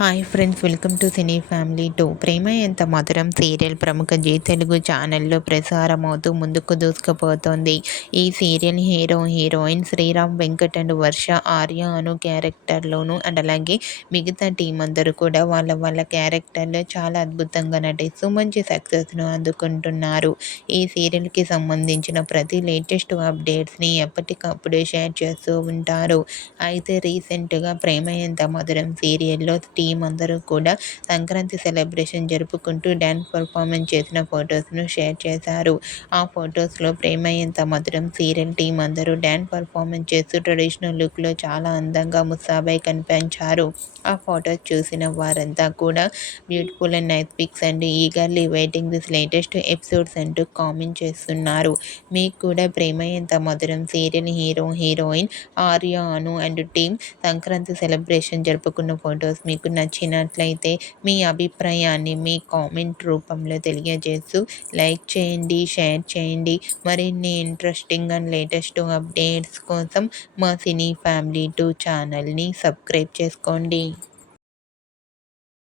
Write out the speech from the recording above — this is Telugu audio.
Hi friends, welcome to cine family 2. ప్రేమ ఎంత మధురం సీరియల్ ప్రముఖ జీ తెలుగు ఛానల్లో ప్రసారమవుతూ ముందుకు దూసుకుపోతోంది. ఈ serial heroine Sriram Venkat and Varsha, Arya అను క్యారెక్టర్లోను అండ్ అలాగే మిగతా టీం అందరూ కూడా వాళ్ళ క్యారెక్టర్లో చాలా అద్భుతంగా నటిస్తూ మంచి సక్సెస్ను అందుకుంటున్నారు. ఈ సీరియల్కి సంబంధించిన ప్రతి లేటెస్ట్ అప్డేట్స్ని ఎప్పటికప్పుడు షేర్ చేస్తూ ఉంటారు. అయితే రీసెంట్గా ప్రేమ ఎంత మధురం సీరియల్లో టీం అందరూ కూడా సంక్రాంతి సెలబ్రేషన్ జరుపుకుంటూ డ్యాన్స్ పర్ఫార్మెన్స్ చేసిన ఫొటోస్ను షేర్ చేశారు. ఆ ఫొటోస్లో ప్రేమ ఎంత మధురం సీరియల్ టీం అందరూ డ్యాన్స్ పర్ఫార్మెన్స్ చేస్తూ ట్రెడిషనల్ లుక్లో చాలా అందంగా ముస్తాబై కనిపించారు. ఆ ఫొటోస్ చూసిన వారంతా కూడా beautiful and nice pics and eagerly waiting this latest episodes అంటూ కామెంట్ చేస్తున్నారు. మీకు కూడా ప్రేమ ఎంత మధురం serial heroine Arya Anu and team Sankranti celebration జరుపుకున్న ఫొటోస్ మీకు నచ్చినట్లయితే మీ అభిప్రాయాన్ని మీ కామెంట్ రూపంలో తెలియజేస్తూ లైక్ చేయండి, షేర్ చేయండి. మరిన్ని ఇంట్రెస్టింగ్ అండ్ లేటెస్ట్ అప్డేట్స్ కోసం మా సినీ ఫ్యామిలీ 2 ఛానల్ని సబ్స్క్రైబ్ చేసుకోండి.